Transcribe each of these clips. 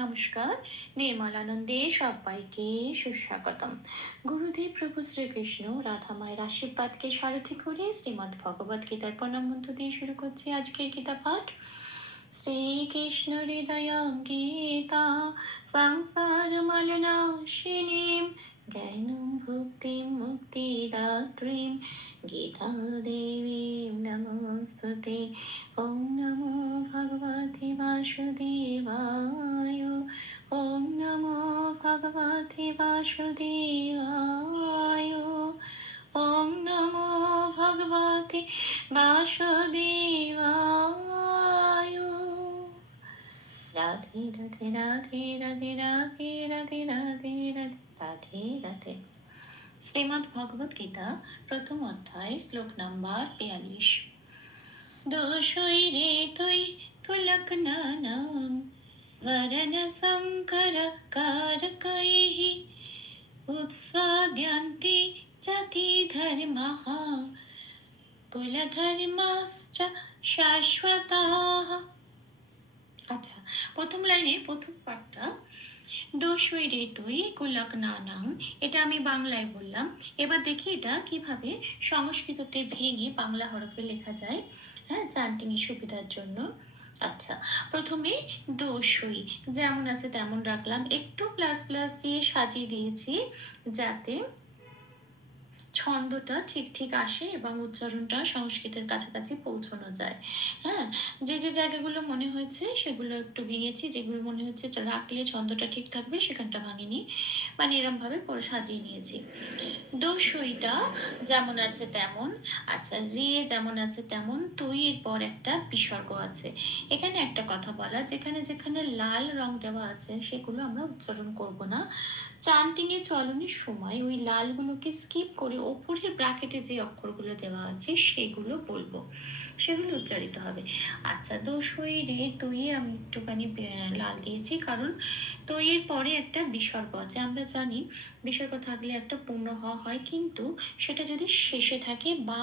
নমস্কার, নির্মলানন্দে সবাইকে সুস্বাগতম। গুরুদেব প্রভু শ্রীকৃষ্ণ রাধা মায়ের আশীর্বাদকে সারথি করে শ্রীমদ্ ভগবত গীতার প্রণাম মন্ত্র দিয়ে শুরু করছি আজকের গীতা পাঠ। শ্রীকৃষ্ণ হৃদয় গীতা সংসার মলনাশিনীম জ্ঞানম ভক্তিম মুক্তিদাত্রীম গীতা দেবীম নমস্তুতে। ওম নমো ভগবতে বাসুদেবায়। ওম নমো ভগবতে বাসুদেবায়। ওম নমো ভগবতে বাসুদেবায়। রাধে রাধে রাধে রাধে রাধে রাধে রাধে রাধে রাধে রাধে। শ্রীমদ্ ভগবত গীতা প্রথম অধ্যায় শ্লোক নাম্বার 42। দোষই রে তুই তুলক নানাম বরণ শঙ্কর কারকৈঃ উৎসাদ্যন্তে জাতি ধর্মাঃ কুলধর্মাশ্চ শাশ্বতাঃ। আচ্ছা, প্রথম লাইনের প্রথম পাঠটা দোষই রে তুই কুলক নানাং, এটা আমি বাংলায় বললাম। এবার দেখি এটা কিভাবে সংস্কৃততে ভেঙে বাংলা হরফে লেখা যায়, হ্যাঁ, চান্টিং এর সুবিধার জন্য। আচ্ছা, প্রথমে দোষই যেমন আছে তেমন রাখলাম, একটু প্লাস প্লাস দিয়ে সাজিয়ে দিয়েছি যাতে ছন্দটা ঠিক ঠিক আসে এবং উচ্চারণটা সংস্কৃতের কাছাকাছি পৌঁছানো যায়। হ্যাঁ, যে যে জায়গাগুলো মনে হয়েছে সেগুলো একটু ভেঙেছি, যেগুলো মনে হচ্ছে রাখলে ছন্দটা ঠিক থাকবে সেখানটা ভাঙিনি, মানে এরম ভাবে পরে সাজিয়ে নিয়েছি। দোষইটা যেমন আছে তেমন। আচ্ছা, রে যেমন আছে তেমন, তুই এর পর একটা বিসর্গ আছে। এখানে একটা কথা বলা, যেখানে যেখানে লাল রং দেওয়া আছে সেগুলো আমরা উচ্চারণ করব না। চান্টিং এর চলনের সময় ওই লালগুলোকে স্কিপ করে ওপরের ব্র্যাকেটে যে অক্ষরগুলো দেওয়া আছে সেগুলো বলবো, সেগুলো উচ্চারিত হবে। আচ্ছা, দোষই রে তুই আমি একটুখানি লাল দিয়েছি কারণ তৈয়ের পরে একটা বিসর্গ আছে। আমরা জানি বিসর্গ থাকলে একটা পূর্ণ হ হয়, কিন্তু সেটা যদি শেষে থাকে বা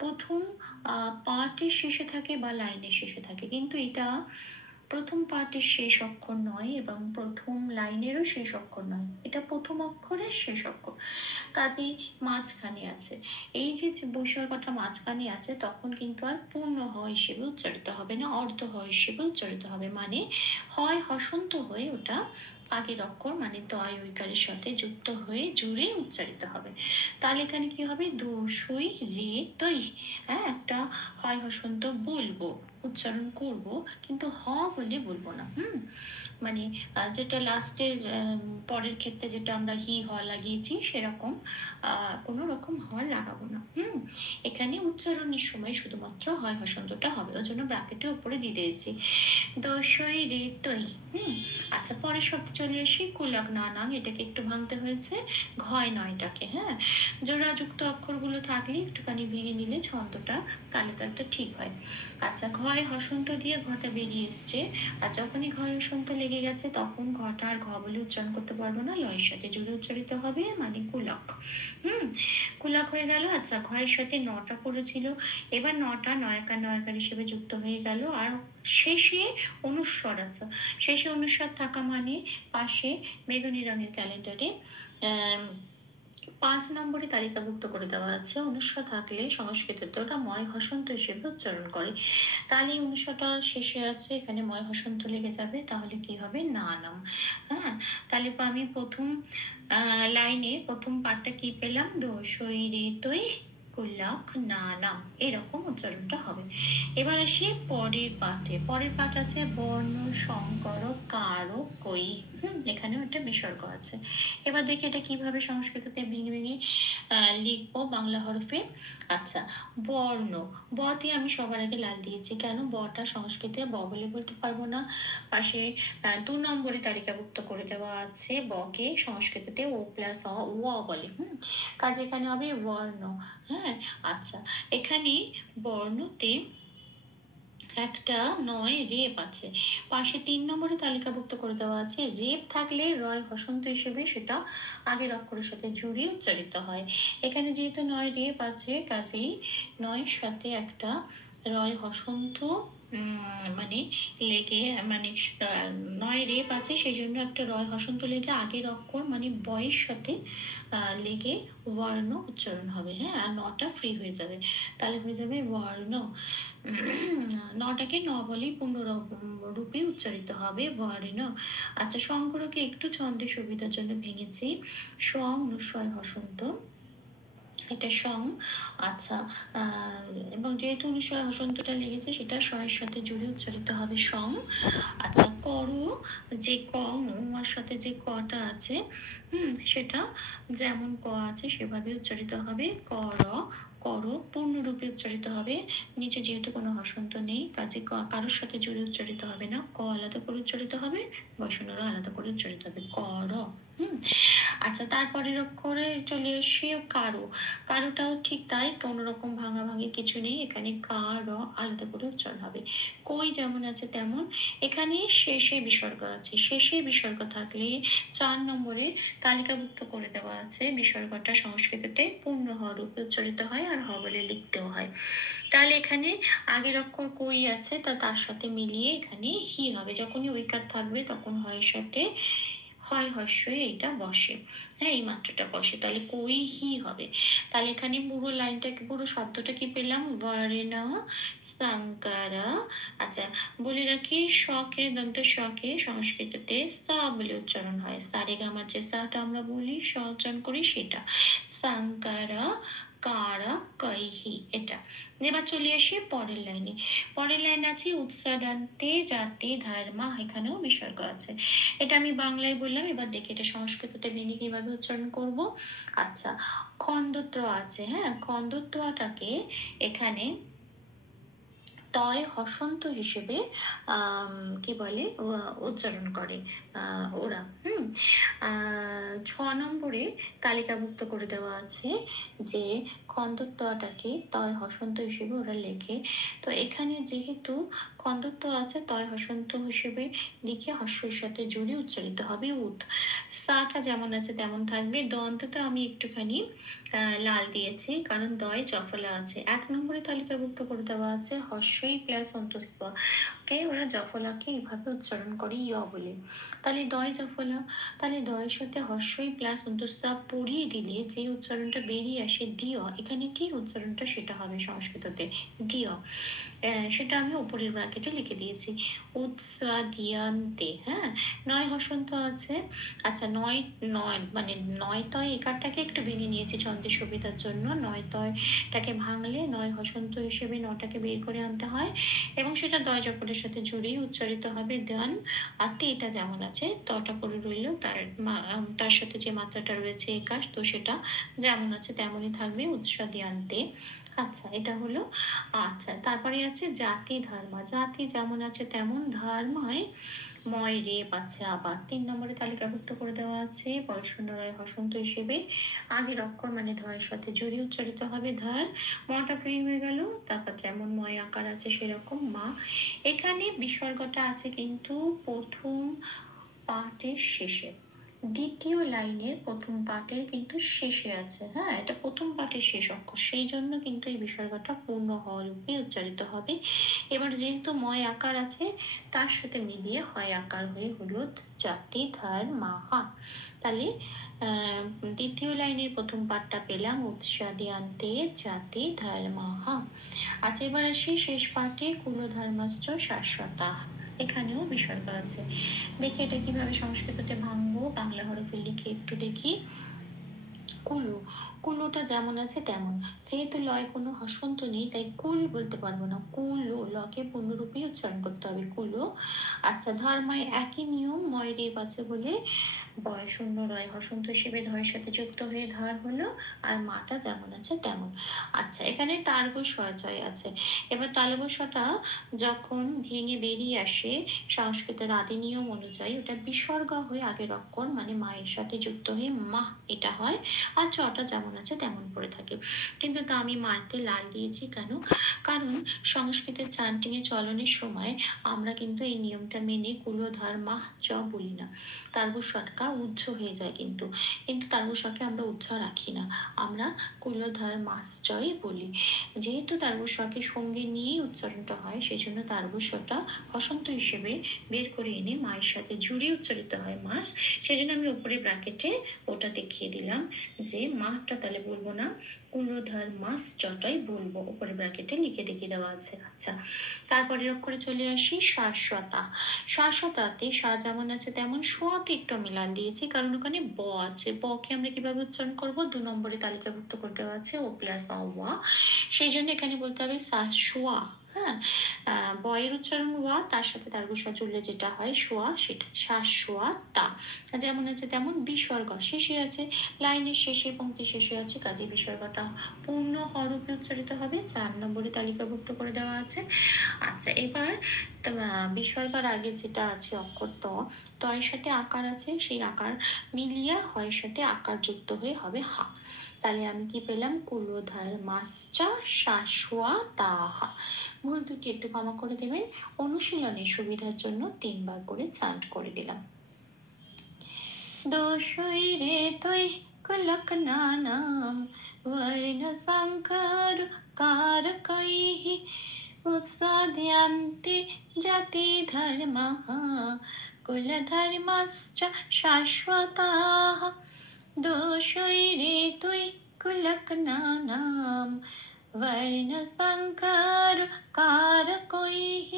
প্রথম পার্টের শেষে থাকে বা লাইনের শেষে থাকে, কিন্তু এটা প্রথম পার্টের শেষ অক্ষর নয় এবং প্রথম লাইনেরও শেষ অক্ষর নয়, এটা প্রথম অক্ষরের শেষ অক্ষর, কাজেই মাঝখানে আছে। এই যে বৈসর্গটা মাঝখানে আছে তখন কিন্তু আর পূর্ণ হ হিসেবে উচ্চারিত হবে না, অর্ধ হ হিসেবে উচ্চারিত হবে। মানে হয় হসন্ত হয়ে ওটা আগের অক্ষর মানে দয় ঐকারের সাথে যুক্ত হয়ে জুড়ে উচ্চারিত হবে। তাহলে এখানে কি হবে, দোষই রে তৈ, হ্যাঁ, একটা হয় হসন্ত বলবো, উচ্চারণ করব, কিন্তু হ বলে বলবো না। মানে যেটা লাস্টের পরের ক্ষেত্রে যেটা আমরা হি হ লাগিয়েছি সেরকম কোনো রকম হ লাগাবো না। এখানে উচ্চারণের সময় শুধুমাত্র হয় হসন্তটা হবে, ওই জন্য ব্র্যাকেটের উপরে দিয়ে দিয়েছি দোষই রে তৈ। আচ্ছা, পরের শব্দে চলে আসি, কুলক নানাং, এটাকে একটু ভাঙতে হয়েছে, ঘয় নয়টাকে। হ্যাঁ, জোড়াযুক্ত অক্ষরগুলো থাকলে একটুখানি ভেঙে নিলে ছন্দটা তালে তালটা ঠিক হয়। আচ্ছা, ঘয় হসন্ত দিয়ে ঘটা বেরিয়ে এসছে, আর যখনই ঘয় হসন্ত লেগে গেছে তখন ঘটা আর ঘ বলে উচ্চারণ করতে পারবো না, লয়ের সাথে জুড়ে উচ্চারিত হবে, মানে কুলক। কুলক হয়ে গেল। আচ্ছা, ঘয়ের সাথে নটা পড়েছিল, এবার নটা নয়াকার নয়াকার হিসেবে যুক্ত হয়ে গেল, আর শেষে অনুস্বর আছে। শেষে অনুস্বর থাকা মানে পাশে বেগুনি রঙের ক্যালেন্ডারে 5 নম্বরে তালিকাভুক্ত করে দেওয়া আছে। অনুস্বর থাকলে সংস্কৃততে ওটা ময় হসন্ত হিসেবে উচ্চারণ করে, তাহলে এই অনুস্বরটা শেষে আছে, এখানে ময় হসন্ত লেগে যাবে, তাহলে কি হবে, নানাম। হ্যাঁ, তাহলে আমি প্রথম লাইনে প্রথম পাঠটা কি পেলাম, দোষই রে তৈ কুলক নানাম, এরকম উচ্চারণটা হবে। এবার আসি পরের পাঠে। পরের পাঠ আছে বর্ণ সংকর কারকৈ। এখানেও একটা বিসর্গ আছে। এবার দেখি এটা কিভাবে সংস্কৃততে ভেঙে ভেঙে লিখবো বাংলা হরফে। আচ্ছা, বর্ণ, বতে আমি সবার আগে লাল দিয়েছি, কেন, বটা সংস্কৃতে ব বলে বলতে পারবো না, পাশে 2 নম্বরে তালিকাভুক্ত করে দেওয়া আছে বকে, সংস্কৃততে ও প্লাস ও বলে। কাজ এখানে হবে বর্ণ। হ্যাঁ, আচ্ছা, এখানে বর্ণতে একটা নয় রেপ আছে, পাশে 3 নম্বরে তালিকাভুক্ত করে দেওয়া আছে। রেপ থাকলে রয় হসন্ত হিসেবে সেটা আগের অক্ষরের সাথে জুড়ে উচ্চারিত হয়। এখানে যেহেতু নয় রেপ আছে, কাজেই নয়ের সাথে একটা রয় হসন্ত মানে লেগে মানে 9 রেপ আছে, সেই জন্য একটা রয় হসন্ত লেগে আগের অক্ষর মানে বয়ের সাথে লেগে বর্ণ উচ্চারণ হবে। হ্যাঁ, আর 9টা ফ্রি হয়ে যাবে, তাহলে হয়ে যাবে বর্ণ। 9টাকে 9 বলেই পূর্ণ রূপে উচ্চারিত হবে বর্ণ। আচ্ছা, সংকরকে একটু ছন্দের সুবিধার জন্য ভেঙেছি। সং অনুস্বয় হসন্ত, এটা সং। আচ্ছা, এবং যেহেতু অনুস্বয় হসন্তটা লেগেছে সেটা স্বয়ের সাথে জুড়ে উচ্চারিত হবে সং। আচ্ছা, করো যে ক উমার সাথে যে কটা আছে সেটা যেমন ক আছে সেভাবে উচ্চারিত হবে কর। করো পূর্ণরূপে উচ্চারিত হবে, নিচে যেহেতু কোনো হসন্ত নেই কাজে কারোর সাথে জুড়ে উচ্চারিত হবে না, ক আলাদা করে উচ্চারিত হবে, বসনরা আলাদা করে উচ্চারিত হবে কর। আচ্ছা, তারপরের অক্ষরে চলে আসি কারো। কারোটাও ঠিক তাই, কোনো রকম ভাঙাভাঙি কিছু নেই, এখানে কা র আলাদা করে উচ্চারণ হবে। কই যেমন আছে তেমন, এখানে শেষে বিসর্গ আছে, শেষে বিসর্গ থাকলে 4 নম্বরে তালিকাভুক্ত করে দেওয়া আছে বিসর্গটা সংস্কৃততে পূর্ণ হ রূপে উচ্চারিত হয় আর হ বলে লিখতেও হয়। তাহলে এখানে আগের অক্ষর কই আছে তার সাথে মিলিয়ে এখানে হি হবে, যখনই ঐকার থাকবে তখন হয়ের সাথে হয় হর্ষই এটা বসে। হ্যাঁ, এই মাত্রাটা বসে, তাহলে কই হি হবে। তাহলে এখানে পুরো লাইনটাকে পুরো শব্দটা কি পেলাম, বর্ণ সংকারা। আচ্ছা, বলে রাখি শকে দন্ত শকে সংস্কৃততে সা বলে উচ্চারণ হয়, সারেগামার যে সাটা আমরা বলি স উচ্চারণ করি সেটা সংকারা কারা কৈহি এটা। এবার চলে আসি পরের লাইনে। পরের লাইন আছে উৎসাদান্তে জাতি ধর্মা, এখানেও বিসর্গ আছে। এটা আমি বাংলায় বললাম, এবার দেখি এটা সংস্কৃততে ভেঙে কিভাবে উচ্চারণ করব। আচ্ছা, খন্দত্ব আছে। হ্যাঁ, খন্দত্বটাকে এখানে তয় হসন্ত হিসেবে কি বলে উচ্চারণ করে ওরা। 6 নম্বরে তালিকাভুক্ত করে দেওয়া আছে যে খন্দত্বটাকে তয় হসন্ত হিসেবে ওরা লেখে। তো এখানে যেহেতু খন্দত্ব আছে, তয় হসন্ত হিসেবে লিখে হস্যের সাথে জুড়ে উচ্চারিত হবে উৎ। সাটা যেমন আছে তেমন থাকবে, দন্তটা আমি একটুখানি লাল দিয়েছি কারণ দয় জফলা আছে। 1 নম্বরে তালিকাভুক্ত করে দেওয়া আছে হর্ষই প্লাস অন্তঃস্থ কে, ওরা জফলাকে এইভাবে উচ্চারণ করে ইয় বলে। তাহলে দয় জফলা, তাহলে দয়ের সাথে হর্ষই প্লাস অন্তঃস্থ পড়িয়ে দিলে যে উচ্চারণটা বেরিয়ে আসে দিয়, এখানে কি উচ্চারণটা সেটা হবে সংস্কৃততে দিয়। সেটা আমি উপরের ব্র্যাকেটে লিখে দিয়েছি উৎসাদিয়ান্তে। হ্যাঁ, 9 হসন্ত আছে। আচ্ছা, 9 মানে 9 তয় একারটাকে একটু ভেঙে নিয়েছি ছন্দের সুবিধার জন্য, 9 তয়টাকে ভাঙলে 9 হসন্ত হিসেবে 9টাকে বের করে আনতে হয় এবং সেটা দয় জপলের সাথে জুড়েই উচ্চারিত হবে দেন। আর এটা যেমন আছে তটা করে রইল, তার সাথে যে মাত্রাটা রয়েছে একাশ, তো সেটা যেমন আছে তেমনই থাকবে উৎসাদিয়ান্তে। আচ্ছা, এটা হলো। আচ্ছা, তারপরে আছে জাতি ধর্ম, জাতি যেমন আছে তেমন ধর্ময় ময় রেপ আছে আবার 3 নম্বরে তালিকাভুক্ত করে দেওয়া আছে বয়সূন্য রয় হসন্ত হিসেবে আগের অক্ষর মানে ধয়ের সাথে জড়িয়ে উচ্চারিত হবে ধর। মটা ফ্রি হয়ে গেল, তারপর যেমন ময় আকার আছে সেরকম মা। এখানে বিসর্গটা আছে কিন্তু প্রথম পাঠের শেষে, দ্বিতীয় লাইনের প্রথম পাঠের কিন্তু শেষে আছে। হ্যাঁ, এটা প্রথম পাঠের শেষ অক্ষর, সেই জন্য কিন্তু এই বিসর্গটা পূর্ণ রূপে উচ্চারিত হবে। এবার যেহেতু ময় আকার আছে তার সাথে মিলিয়ে হয় আকার হয়ে হলো জাতি ধার মাহা। তাহলে দ্বিতীয় লাইনের প্রথম পাঠটা পেলাম উৎসাদিয়ান্তে জাতি ধর্মাহা। আচ্ছা, এবার আসি শেষ পাঠে কুলধর্মাস্ত্র শাশ্বতা, এখানেও বিসর্গ আছে। দেখি এটা কিভাবে সংস্কৃততে ভাঙবো, বাংলা হরফে লিখে একটু দেখি। কুলু, কুলুটা যেমন আছে তেমন, যেহেতু লয় কোনো হসন্ত নেই তাই কুল বলতে পারবো না, কুলু লকে পূর্ণরূপে উচ্চারণ করতে হবে কুলু। আচ্ছা, ধর্মায় একই নিয়ম, ময় রেপ আছে বলে বয়শূন্য রয় হসন্ত হিসেবে ধয়ের সাথে যুক্ত হয়ে ধর হলো, আর মাটা যেমন আছে তেমন। আচ্ছা, এখানে তালব সজয় আছে। এবার তালব সটা যখন ভেঙে বেরিয়ে আসে সংস্কৃতের আদি নিয়ম অনুযায়ী ওটা বিসর্গ হয়ে আগের অক্ষর মানে মায়ের সাথে যুক্ত হয়ে মা এটা হয়, আর চটা যেমন আছে তেমন পড়ে থাকে। কিন্তু তা আমি মাতে লাল দিয়েছি কেন, কারণ সংস্কৃতের চান্টিং এ চলনের সময় আমরা কিন্তু এই নিয়মটা মেনে কুলো ধার মাহ চ বলি না, তালব শাখা উজ্জ হয়ে যায়, কিন্তু তারবো শাকে আমরা উজ্জ রাখি না, আমরা কুলধর মাসচই বলি। যেহেতু তারবো শাকে সঙ্গে নিয়েই উচ্চারণটা হয়, সেই জন্য তারবো শটা হসন্ত হিসেবে বের করে এনে মায়ের সাথে জুড়ে উচ্চারিত হয় মাস, সেই জন্য আমি উপরে ব্র্যাকেটে ওটা দেখিয়ে দিলাম যে মাটা তাহলে বলবো না, কুলধর মাস চটাই বলবো, উপরে ব্র্যাকেটে লিখে দেখিয়ে দেওয়া আছে। আচ্ছা, তারপরে অক্ষরে চলে আসি শাশ্বতা। শাশ্বতাতে সা যেমন আছে তেমন সোয়াকে একটু মিলান দিয়েছি, কারণ ওখানে ব আছে। বকে আমরা কিভাবে উচ্চারণ করবো, 2 নম্বরে তালিকাভুক্ত করে দেওয়া আছে ও প্লাস ওয়া, সেই জন্য এখানে বলতে হবে শাশ্বা। হ্যাঁ, বয়ের উচ্চারণ ওয়া, তার সাথে তার গুসা জুড়লে যেটা হয় সোয়া, সেটা শাশ্বতা। যেমন আছে তেমন বিসর্গ শেষে আছে, লাইনের শেষে পংক্তি শেষে আছে, কাজে বিসর্গটা পূর্ণ হরফে উচ্চারিত হবে, 4 নম্বরে তালিকাভুক্ত করে দেওয়া আছে। আচ্ছা, এবার বিসর্গের আগে যেটা আছে অক্ষর ত, তয়ের সাথে আকার আছে, সেই আকার মিলিয়ে হয়ের সাথে আকার যুক্ত হয়ে হবে হা। তাহলে আমি কি পেলাম, কুলধর মাসচা শাশ্বা তাহা। ভুল দুটি একটু ক্ষমা করে দেবেন, অনুশীলনের সুবিধার জন্য 3 বার করে চান্ট করে দিলাম। দোষই রে তুই কুলক নানাম বর্ণ সংকর কারকৈহি उत्साद्यन्ते जाति धर्मः कुलधर्मश्च शाश्वताः दोषैरेतुः कुलकनानां वर्णसङ्करकारकैः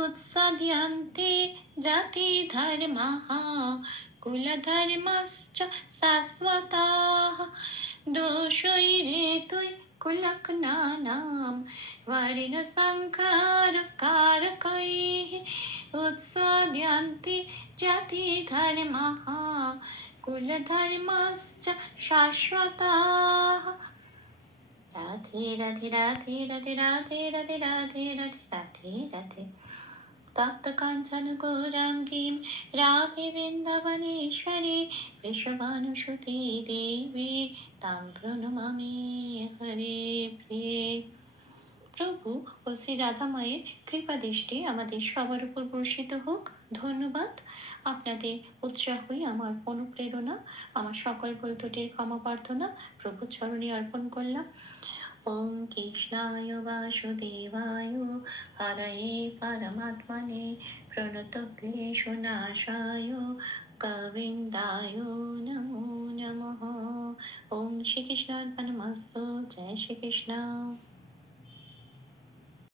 उत्साद्यन्ते जाति धर्मः कुलधर्मश्च शाश्वताः दोषैरेतुः कुलकनानां वर्णसङ्करकारकैः उत्साद्यन्ते जातिधर्मः कुलधर्मश्च शाश्वताः। राधे राधे राधे राधे राधे राधे राधे राधे राधे राधे। तप्तकाञ्चन गौराङ्गीं राधे वृन्दावनेश्वरी वृषभानुसुते देवी तां प्रणमामि हरे प्रिये। প্রভু ও শ্রী রাধা মায়ের কৃপা দৃষ্টি আমাদের সবার উপর বর্ষিত হোক। ধন্যবাদ। আপনাদের উৎসাহই আমার অনুপ্রেরণা, আমার সকল ভুল ত্রুটির ক্ষমা প্রার্থনা প্রভু চরণে অর্পণ করলাম। ওম কৃষ্ণায় বাসুদেবায় হরয়ে পরমাত্মনে প্রণতক্লেশনাশায় গোবিন্দায় নমো নমঃ। ওম শ্রীকৃষ্ণার্পণমস্তু। জয় শ্রীকৃষ্ণ।